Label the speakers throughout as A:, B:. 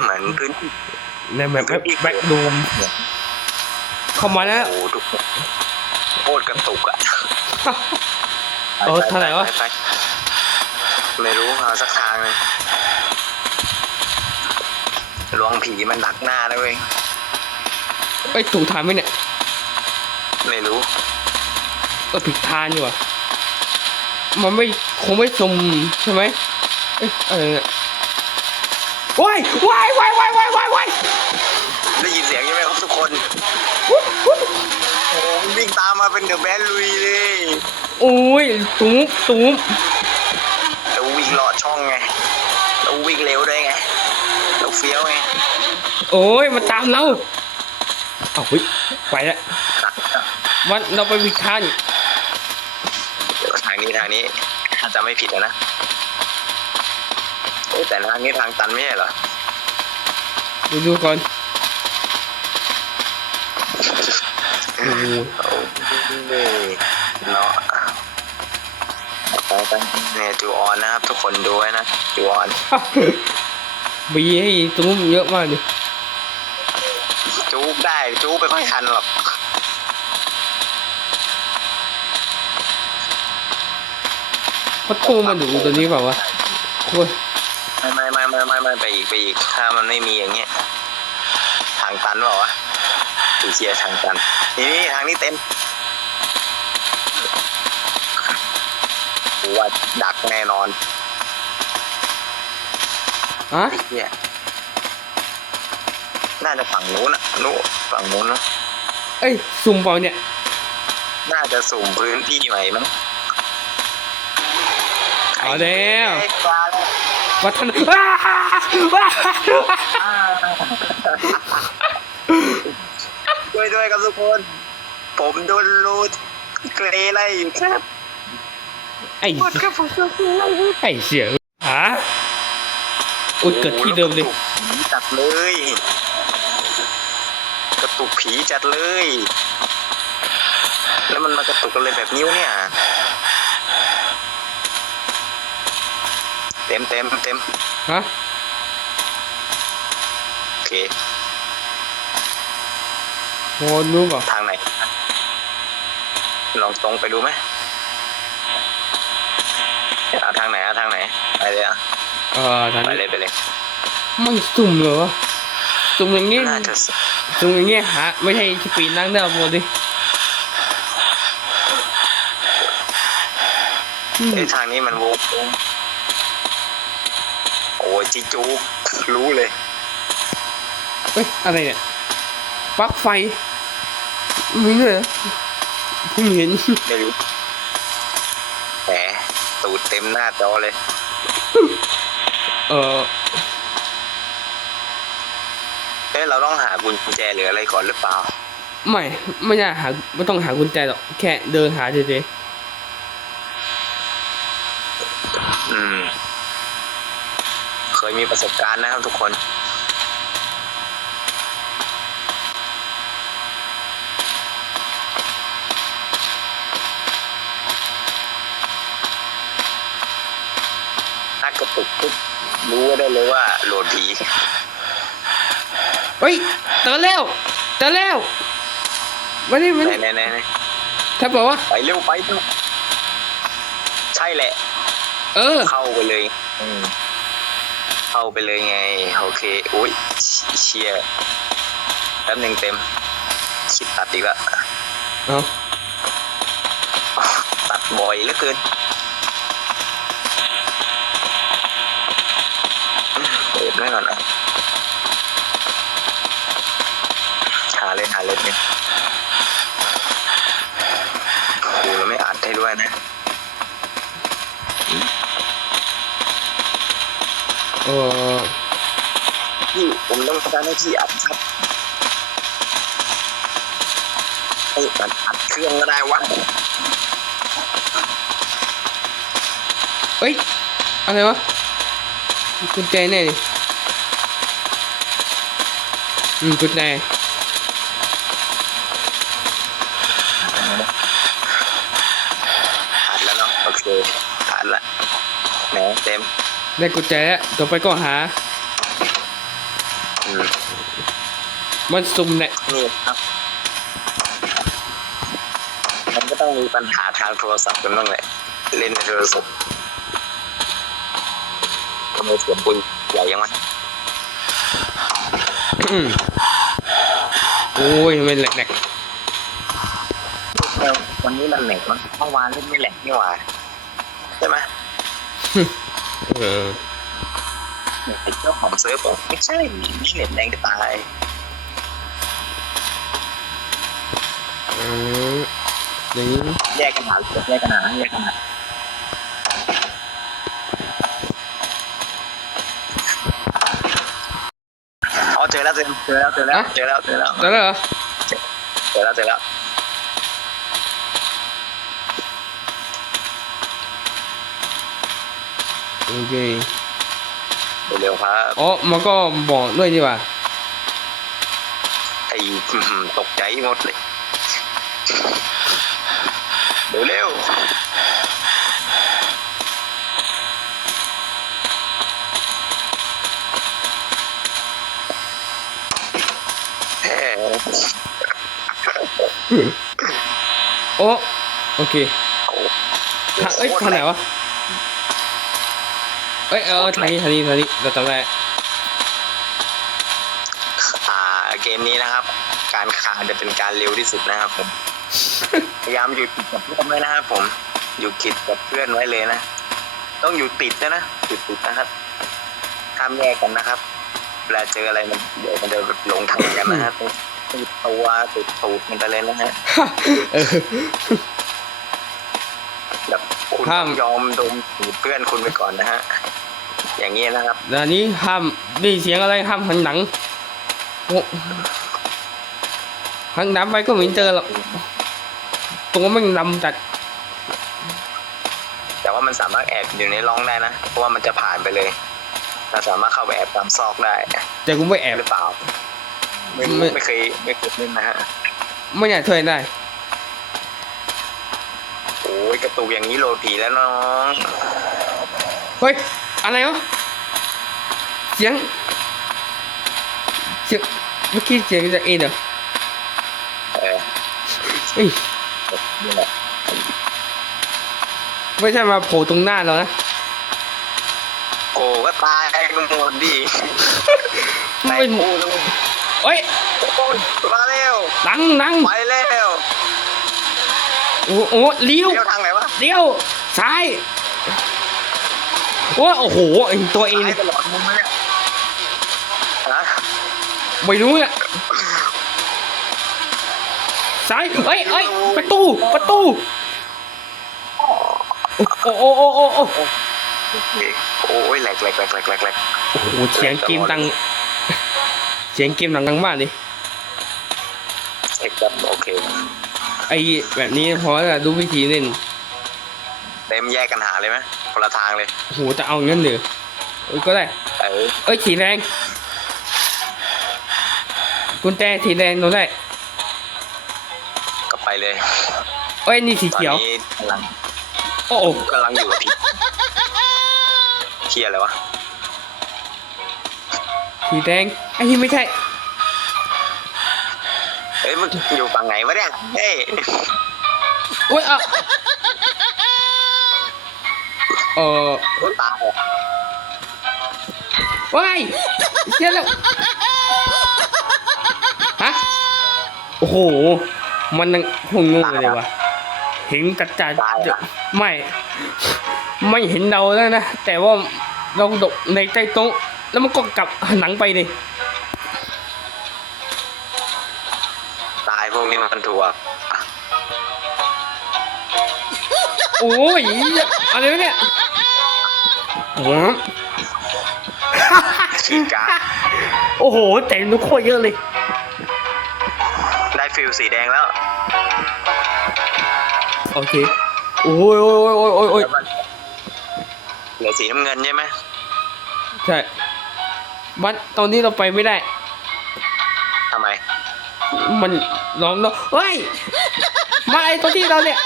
A: เหมือนพื้นที่
B: ในแบบแบ็คดูมเข้ามาแล้ว
A: โอ้โหทุกคนโคตรกระตุกอะ
B: เออทางไหนวะ
A: ปปไม่รู้เอาสักทางหนึงลวงผีมันดักหน้าแล้วเว้ย
B: เอ้ยถูกทางไหมเนี่ย
A: ไม่รู้
B: เออผิดทางอยู่อะมันไม่คงไม่ซุ่มใช่ไหมเอ้ยอะไรเนี่ย ว้ายว้ายว้ายว้ายว้ายว้ายว้าย
A: ได้ยินเสียงใช่ไหมครับทุกคนโอ้โหมันวิ่งตามมาเป็นเดอะแบนลุยเลย
B: โอ้ยตุ้มตุ้ม
A: เราวิ่งเลาะช่องไงเราวิ่งเร็วด้วยไงเราเฟี้ยวไง
B: โอ้ยมาตามเราเอาเฮ้ยไปแล้ววันเราไปผิดทาง
A: เดี๋ยวทางนี้ทางนี้ถ้าจะไม่ผิดอะนะ เอ้ยแต่ทางนี้ทางตันไม่ใช่เหรอ
B: ดูดูก่อนโอ้ย
A: โอ้ยเนาะไปไปเนี่ยจูออนนะครับ ทุกคนดูไว้นะจูออน
B: บีให้ตุ้มเยอะมากเลย
A: จูบได้จูบไปค่อยทันหรอก
B: พัดโทมาดูตัวนี้เปล่าวะโอ้ย
A: ไม่ไม่ไม่ไม่ไม่ไม่ไปอีกไปอีกถ้ามันไม่มีอย่างเงี้ยทางตันเปล่าวะดูเชียร์ทางตันนี่นี่ทางนี้เต็มกูว่าดักแน่นอน
B: อะ
A: เนี่ยน่าจะฝั่งนู้นอะนู้นฝั่งนู้นนะ
B: เอ้ยซุ่มเปล่าเนี่ย
A: น่าจะสุ่มพื้นที่ใหม่มั้ง
B: เอาแล้ว
A: ไอ้ปลาแล้ ว
B: วัฒนว้าว้า
A: ด้วยด้วยครับทุกคน ผมโดนรูดเกรไล่อยู่ครับ
B: ไอ้
A: หมดครับผมโดนไล่
B: ไอ้เสียฮะอุ้ยเกิดที่เดิมเลย
A: ผีจัดเลย กระตุกผีจัดเลย แล้วมันมากระตุกกันเลยแบบนิ้วเนี่ย ต็มเต็มเต็ม
B: ฮะ
A: โอเค
B: โหรู้เปล่า
A: ทางไหน ลองตรงไปดูไหมเอาทางไหนเอาทางไหน ไปเลยอะ
B: เออทาง
A: ไป
B: นี้
A: เลยไปเลย
B: ไม่สุ่มเหรอวะสุ่มอย่างงี้
A: น่าจะ
B: สุ่มอย่างงี้หาไม่ใช่ที่ปีนนั่งได้หมดดิอืม
A: ไอ้ทางนี้มันวงกลมโอ้ย จิจูกรู้เลย
B: เอ้ย อะไรเนี่ยปลั๊กไฟมีเลยเหรอเพิ่งเห็น
A: ไม่รู้แหมตูดเต็มหน้าจอเลย
B: เออ
A: เอ้ยเราต้องหากุญแจหรืออะไรก่อนหรือเปล่า
B: ไม่ ไม่อยากหา ไม่ต้องหากุญแจหรอก แค่เดินหาเฉย
A: อืม เคยมีประสบการณ์นะครับทุกคน ถ้ากระตุกปุ๊บรู้ได้เลยว่าโหลดผี
B: ๆเฮ้ยเจอแล้วเจอแล้วมาดิมา
A: ไหน
B: ดิ
A: ไหนไหนไหน
B: ถ้าบอกว่า
A: ไปเร็วไปเร็วใช่แหละ
B: เออ
A: เข้าไปเลย อืม เข้าไปเลยไง โอเคอุ้ยเชียร์แป๊บหนึ่งเต็มคิดตัดอีกละ
B: เอา
A: ตัดบ่อยเหลือเกินเปิดไว้ก่อนนะหาเลยหาเลยเนี่ยโอ้โหเราไม่อัดให้ด้วยนะ
B: ออ
A: พี่ผมต้องการให้พี่อัดครับไอ้อัดอัดเครื่องก็ได้วะ
B: เฮ้ย อะไรวะกุญแจแน่ดิอืมกุญแจ ได้กุญแจแล้วต่อไปก็หา
A: อืม
B: มันซุ่มเนี่ย
A: นี่ครับ มันก็ต้องมีปัญหาทางโทรศัพท์กันบ้างแหละ เล่นในโทรศัพท์ทำไมเสียงปุยใหญ่ยังไง
B: อืมโอ้ยมันแหลก
A: วันนี้มันแหลกมันเมื่อวานเล่นไม่แหลกนี่หว่าใช่ไหม
B: ๆ เออ
A: ไอ้เจ้าของเซิร์ฟบอกไม่ใช่นี่เน็ตแรงจะตาย
B: อืมอย่างนี้
A: แยกกันหาแยกกันหาแยกกันหาอ๋อเจอแล้วเจอเจอแล้วเจอแล้วเจอแล้วเจอแล้ว
B: แล้วเหรอ
A: เจอแล้วเจอแล้ว
B: โอเค
A: เร็วๆครับ
B: อ๋อมันก็บอกด้วยดีกว่า
A: ไอ้อื้อหือตกใจหมดเลยเร็วๆแหม
B: โอ้โอเคทางเอ้ยทางไหนวะ เอ้ยเออทางนี้ทางนี้ทางนี้เราจำได้
A: อ่าเกมนี้นะครับ การคานจะเป็นการเร็วที่สุดนะครับผม พยายามอยู่ติดกับเพื่อนไว้นะครับผม อยู่ติดกับเพื่อนไว้เลยนะ ต้องอยู่ติดนะนะอยู่ติดนะครับห้ามแยกกันนะครับ เวลาเจออะไรมันเดี๋ยวมันจะหลงทางกันนะฮะติดตัวติดตูดมันไปเลยนะฮะ
B: เออ
A: แบบ คุณ
B: ห้าม
A: ต้องยอมดมตูดเพื่อนคุณไปก่อนนะฮะ อย่างนี้นะครับ
B: แล้วอันนี้ห้ามได้เสียงอะไรห้ามหันหนังโอ้หันหนังไปก็ไม่เจอหรอกตัวมันดำจัด
A: แต่ว่ามันสามารถแอบอยู่ในร่องได้นะ เพราะว่ามันจะผ่านไปเลย เราสามารถเข้าไปแอบตามซอกได้
B: แต่กูไม่แอบ
A: หรือเปล่า ไม่รู้
B: ไม่
A: ไม่เคยไม่เคยเล่นนะฮะ
B: ไม่อยากช่วยได้
A: โอ้ย กระตุกอย่างนี้โหลดผีแล้วน้อง
B: เฮ้ย อะไรวะเสียงเสียงเมื่อกี้เสียงจากเอ็นเหรอ
A: เออ
B: เอ้ย
A: นี่แหละ
B: ไม่ใช่มาโผล่ตรงหน้าเรานะ
A: โอ้ก็ตายกันหมดดิ
B: ไม่
A: ไอ้กูแล้ว
B: เอ้ย
A: โอ้ย มาเร็ว
B: หนังหนัง
A: ไปเร็ว
B: โอ้โหเลี้ยว
A: เลี้ยวทางไหนวะ
B: เลี้ยว ซ้าย โอ้โอ้โหไอ้ตัวเอง
A: ซ้ายตลอดมุมเลยเนี่ยฮะ
B: ไม่รู้เนี่ยซ้ายเอ้ยเอ้ยประตู ประตู โอ้โอ้โอ้โอ้โอ้
A: โอ้ยแหลกแหลกแหลกแหลกแหลกแหลก
B: โอ้โหเสียงเกมดัง เสียงเกมดังดังมากเลย
A: เช็คแบบโอเค
B: ไอ้แบบนี้พอจะดูวิธีเล่น
A: เต็มแยกกันหาเลยไหมคนละทางเลย
B: โอ้โหจะเอาเงินเหรือเอ้ยก็ได้
A: เออ
B: เอ้ยสีแดงกุญแจสีแดงเราได้
A: ก็ไปเลย
B: เอ้ยนี่สี
A: ตอน
B: เขียว
A: นี้กำลัง
B: โอ้โห
A: กำลังอยู่กับพี่เที่ยอะไรวะ
B: สีแดงไอ้นี่ไม่ใช่
A: เฮ้ยมึงอยู่ฝั่งไหนวะเนี่ยเฮ้ย
B: โอ้ยอะเออ
A: ตายอะ
B: ว้ายเชี่ยแล้วฮะโอ้โห มันยังคงงงเลยวะเห็นกระจายไม่ ไม่เห็นเราแล้วนะ แต่ว่าเราดกในใต้โต๊ะแล้วมันก็กลับหันหลังไปเลย
A: นี้มันถูกอะ
B: โอ้ยอะไรวะเนี่ยโอ้โห
A: ขีดการ์ด
B: โอ้โหแต่นุกโคตรเยอะเลย
A: ได้ฟิลสีแดงแล้ว
B: โอเคโอ้ยโอ้ยโอ้ยโอ้ยโอ้ย
A: แล้วมันเหลือสีน้ำเงินใช่ไหม
B: ใช่บัดตอนนี้เราไปไม่ได้
A: ทำไม
B: มันล้อมเราเฮ้ย มาไอ้ตัวที่เราเนี่ย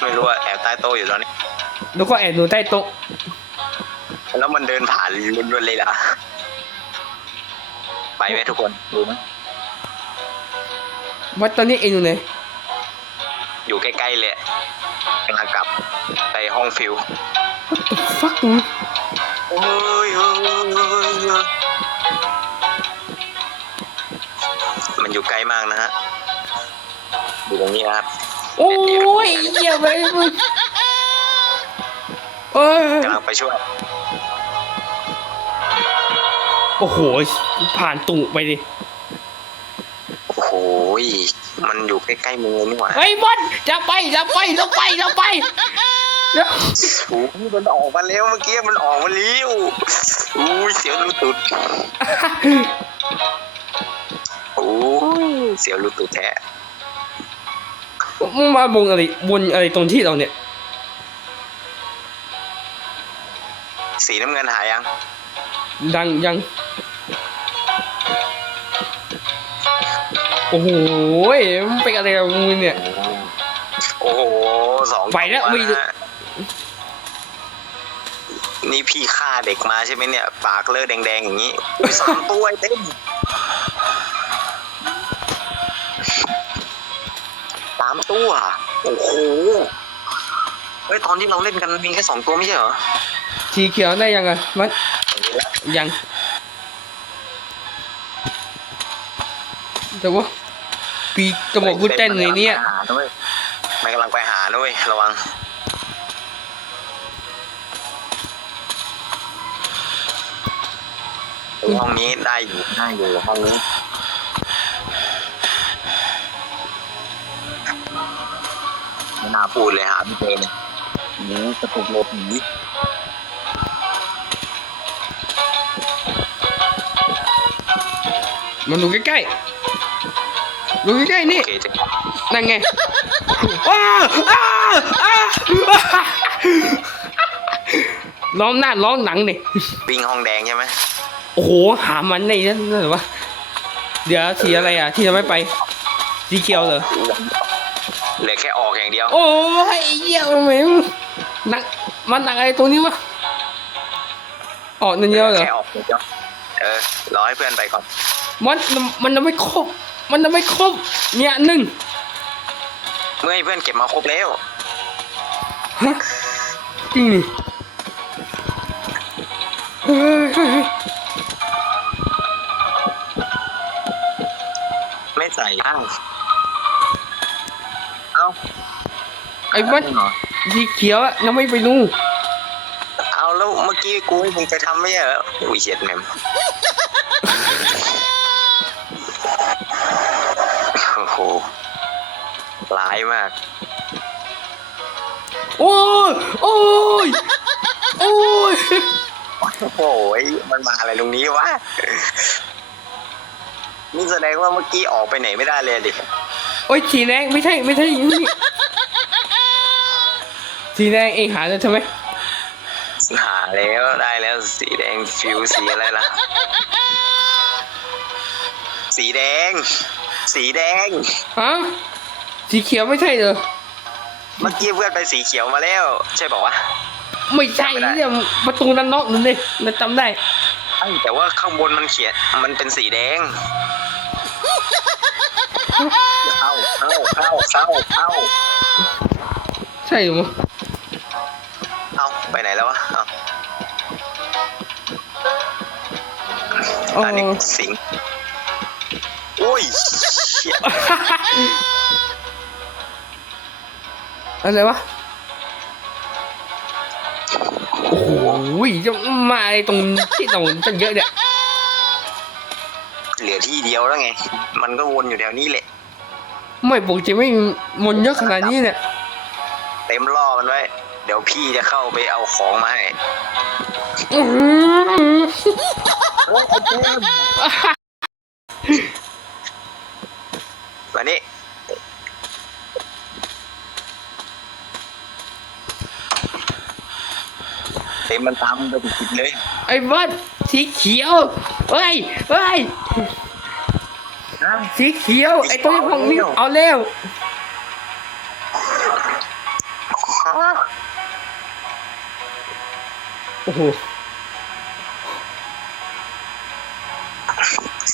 A: ไม่รู้อะแอบใต้โต๊ะอยู่ตอนนี้
B: แล้วก็แอบดูใต้โต๊ะ
A: แล้วมันเดินผ่านล้วนๆเลยล่ะ ไปไหมทุกคนดูไหม
B: วัดตอนนี้เองอยู่ไหน
A: อยู่ใกล้ๆเลยกำลังกลับไปห้องฟิว
B: ฟักมึง
A: โอ้ยเฮ้ยเฮ้ย อยู่ไกลมากนะฮะอยู่ตรงนี้นะครับ
B: โอ้ยเหี้ยไปมึงเอ้ย
A: กำลังไปช่วย
B: โอ้โห ผ่านตุไปดิ
A: โอ้โหยมันอยู่ใกล้ๆมือนี่หว่า
B: ไอ้ยบอลจะไปจะไปจะไปจะไปเดี๋ยว
A: โอ้ยมันออกมาแล้วเมื่อกี้มันออกมาแล้วอุ้ยเสียวรูตุดโอ้ ยเสียวรูตุดแท้
B: มึงมาบงอะไรบนอะไรตรงที่เราเนี่ย
A: สีน้ำเงินหายยัง
B: ดังยัง โอ้โหมันเป็นอะไรกับมึงเนี่ย
A: โอ้โหสอง
B: ไปแล้ว
A: ตัว
B: ไม่
A: นะฮะนี่พี่ฆ่าเด็กมาใช่ไหมเนี่ย ปากเลอะแดงๆอย่างนี้อุ๊ยสามตัวไอ้เต็มามตัวโอ้โหเฮ้ยตอนที่เราเล่นกันมีแค่สองตัวไม่ใช่เหรอ
B: สีเขียวได้ยังไงมันยังแต่ว่าปีกระบอกกูเต้นเลยเนี่ย
A: มันกำลังไปหาด้วยระวังห้องนี้ได้อยู่ได้อยู่ห้องนี้ น่าพูดเลยหาพี่เจเนี่ยหนีสตุกโลบหนี
B: มันดูใกล้ๆดูใกล้ๆนี่
A: โอเคเจ๊
B: นั่นไงอ้าอ้าอ้าล้อมหน้าล้อมหนังนี่
A: วิ่งห้องแดงใช่ไหม
B: โอ้โห หามันในนั่นเหรอวะ เดี๋ยวสีอะไรอะ ที่จะไม่ไป สีเขียวเหรอ
A: เหลือแค่ออกอย่างเดียว
B: โอ้ยไอ้เหี้ยทำไมมันหนักมันหนักอะไรตรงนี้วะออกนั่นเดียวเหรอ
A: แค่ออกอย่างเดียวเออรอให้เพื่อนไปก่อน
B: มันมันยังไม่ครบ มันยังไม่ครบ เนี่ยหนึ่ง
A: เมื่อให้เพื่อนเก็บมาครบแล้ว
B: ฮะจริงนี่เฮ้ยเฮ้ยเฮ้ย
A: ไม่ใส่อ้าว เอ้า
B: ไอ้มันสีเขียวอะยังไม่ไปดู
A: เอาแล้วเมื่อกี้กูให้มึงไปทำไม่ใช่เหรออุ้ยเฉียดแหมมโอ้โหร้ายมาก
B: โอ้ยโอ้ยโอ้ย
A: โอ้ยมันมาอะไรตรงนี้วะ นี่แสดงว่าเมื่อกี้ออกไปไหนไม่ได้เลยดิ
B: โอ้ยสีแดงไม่ใช่ไม่ใช่อย่างนี้สีแดงเองหาแล้วใช่ไหม
A: หาแล้วได้แล้วสีแดงฟิวสีอะไรล่ะ สีแดง สีแดง
B: ฮะสีเขียวไม่ใช่เหรอ
A: เมื่อกี้เพื่อนไปสีเขียวมาแล้ว ใช่บอกว่าว
B: ไม่ใช่
A: จำไม่ได้
B: เนี่ยประตูด้านนอกนั่นเลยเราจำได้ะ
A: แต่ว่าข้างบนมันเขียนมันเป็นสีแดง เข้าเข้าเข้าเข้าเข้า
B: ใช่เหรอ
A: เอาไปไหนแล้ววะเอา
B: อ๋อ
A: อันนี้สิงอุ้ยเชี่ย
B: อะไรวะ โอ้โหจะมาไอ้ตรงที่เราตั้งเยอะเนี่ย
A: เหลือที่เดียวแล้วไง มันก็วนอยู่แถวนี้แหละ
B: ไม่ปกติไม่มนเยอะขนาดนี้เนี่ย
A: เต็มล่อมันไว้ เดี๋ยวพี่จะเข้าไปเอาของมาให้
B: อื้อหือ
A: วันนี้ เต็มมันตามมันไปติดๆเลย
B: ไอ้บ้านสีเขียวเฮ้ยเฮ้ย สีเขียว ไอ้ตัวนี้ของนี่เอาเร็วโอ้โห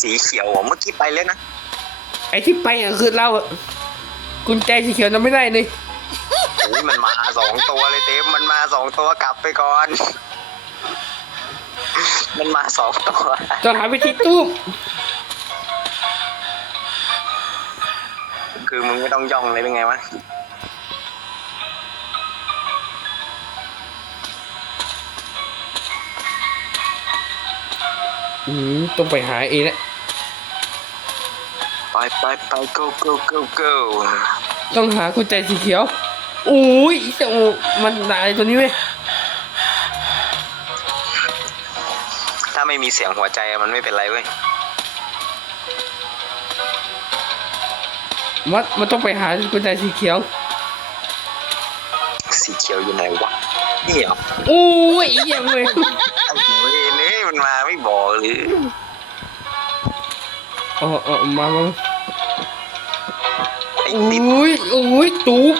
A: สีเขียวอเมื่อกี้ไปเลยนะ
B: ไอ้ที่ไปคือเราอะกุญแจสีเขียวนั้นไม่ได้เลย
A: โอ้มันมาสองตัวเลยเต็มมันมาสองตัวกลับไปก่อน มันมาสองตัว
B: ต้องหาวิธีตู้
A: คือมึงไม่ต้องย่องเลยเป็นไงวะ
B: อืมต้องไปหาเองแหละ
A: ไปไปไป go go go go
B: ต้องหากุญแจสีเขียวโอ้ยเจ้ามันอะไรตัวนี้เว้ย
A: ถ้าไม่มีเสียงหัวใจอะมันไม่เป็นไรเว้ย
B: มันมันต้องไปหากุญแจสีเขียว
A: สีเขียวอยู่ไหนวะนี่เหรอ
B: โอ้ยอีเหี้ยเว้ย
A: ไอ้เว้ยนี่มันมาไม่บอกหรือ
B: อ๋ออ๋อมามา
A: ไอ้
B: โอ
A: ติด้
B: ยโอ้ยตูบ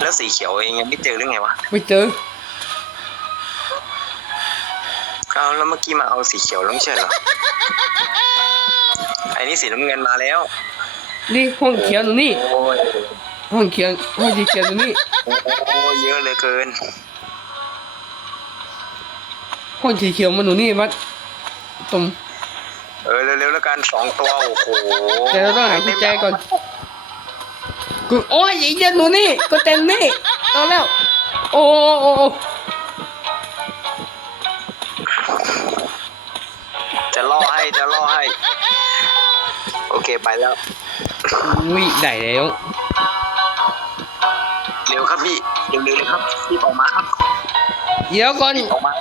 A: แล้วสีเขียวเองยังไม่เจอหรือไงวะ
B: ไม่เจอ
A: เอาแล้วเมื่อกี้มาเอาสีเขียวแล้วไม่ใช่เหรอไอ้นี่สีน้ำเงินมาแล้ว
B: นี่ห้องเขียวตรงนี้
A: โอ้ย
B: ห้องเขียวห้องสีเขียวตรงนี้
A: โอ้ยเยอะเหลยเกิน
B: ห้องสีเขียวมันอยู่นี่มัดตรง
A: เออเร็วๆแล้วกันสองตัวโอ้โห
B: แต่เราต้องหากุญแจก่อนกูโอ้ยไอ้เหี้ยหนูนี่ก็เต็มนี่เอาแล้ว โอ้โอ้โอ้
A: จะล่อให้จะล่อให้ โอเคไปแล้ว
B: วิได้แล้ว
A: เร็วครับพี่เร็วๆเลยครับรีบออกมาครับ
B: เดี๋ยวก่อน
A: ออกมา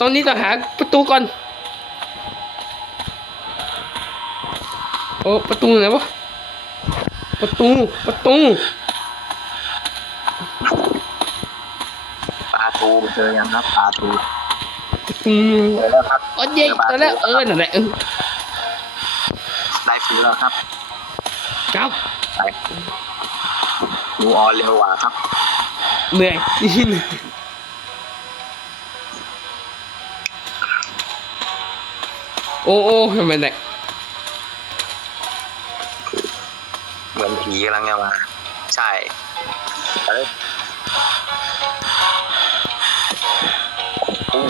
B: ตอนนี้ต้องหาประตูก่อน โอ้ประตูไหนวะ ประตู ประตู
A: ปลาทูเจอยังครับปลาทู
B: ประตู
A: เจอแล้วครับ
B: โอ้ยเย้ตอนแล้วเออนั่นแหละเออ
A: ได้ฟิวแล้วครับ
B: ครับ
A: ไปดูออนเร็วกว่าครับ
B: เหนื่อยโอ้โอ้ทำไมเนี่ย
A: เหมือนผีกำลังจะมา ใช่ไปเลยปุ้ง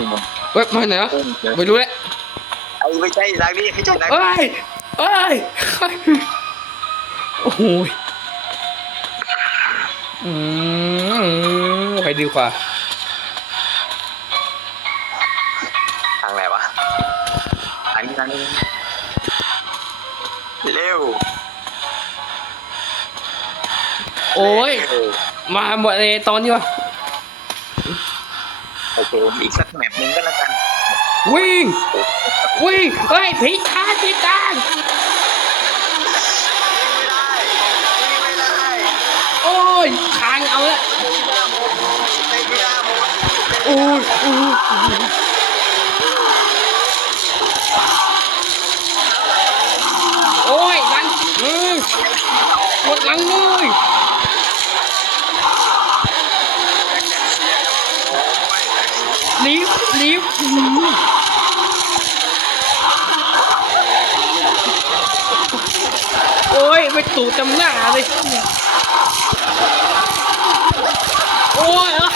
B: เว้ยมาไหนวะ
A: ปุ้งเจอ
B: ไม่รู้แล้ว
A: ไอ้ไม่ใช่ทางนี้ไม่ใช่ทางนี้
B: เอ้ยเอ้ยโอ้โหยอืมไปดีกว่า
A: ทางไหนวะทางนี้ทางนี้เร็ว
B: โอ้ย
A: เร็ว
B: มาหมดเลยตอนนี้วะ
A: โอเคอีกสักแมปหนึงก็แล้วกัน
B: วิ่ง วิ่งเฮ้ยผิดทางผิดทาง
A: ไม่ได้ไม่ได้
B: โอ้ยทาง เอาละ
A: ไม่ได้หมด
B: โอ้ยโอ้ยโอ้ยลังอืมหมดหลังเลยลีฟลีฟอื้อหือโอ้ยไปตู่จำหน้าเลย โอ้ยอะ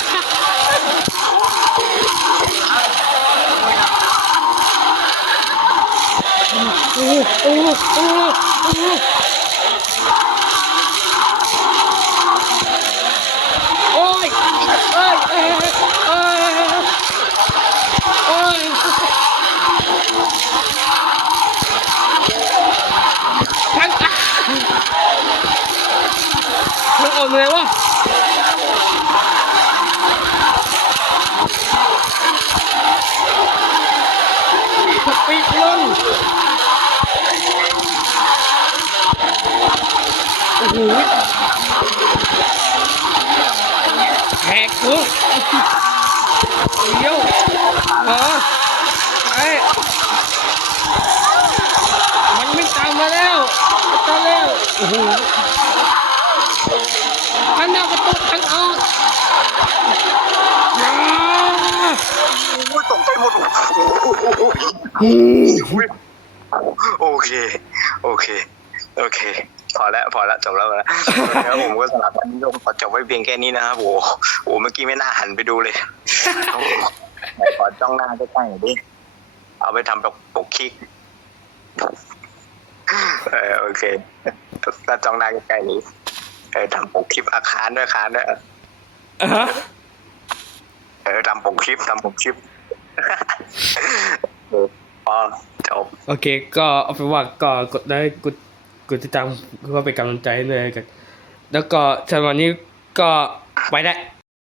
B: โอ้โอ้โอ้โอ้โอ้ยเอ้ย หแหกคุกเดี๋ยวเออไอ้มันไม่ตามมาแล้วไม่ตามแล้วโอ้โหทันหน้าประตูทันออกอย่า
A: โอ้ยตกใจหมดโอเค โอเค โอเค พอแล้วพอแล้วจบแล้วพอแล้วแล้วผมก็สำหรับวันนี้ก็ขอจบไว้เพียงแค่นี้นะครับโอ้โหโอ้โหเมื่อกี้ไม่น่าหันไปดูเลยไหนขอจ้องหน้าใกล้ๆหน่อยดิเอาไปทำปกปกคลิกเออโอเคถ้าจ้องหน้าใกล้ๆนี้เออทำปกคลิปอาคารด้วยอาคารด้วย
B: อะฮะ
A: เออทำปกคลิปทำปกคลิปเออพอจบ
B: โอเค ก็เอาเป็นว่าก็กดได้กด กดติดตามก็เป็นกำลังใจให้เลยกันแล้วก็สำหรับวันนี้ก็ไปแล้ว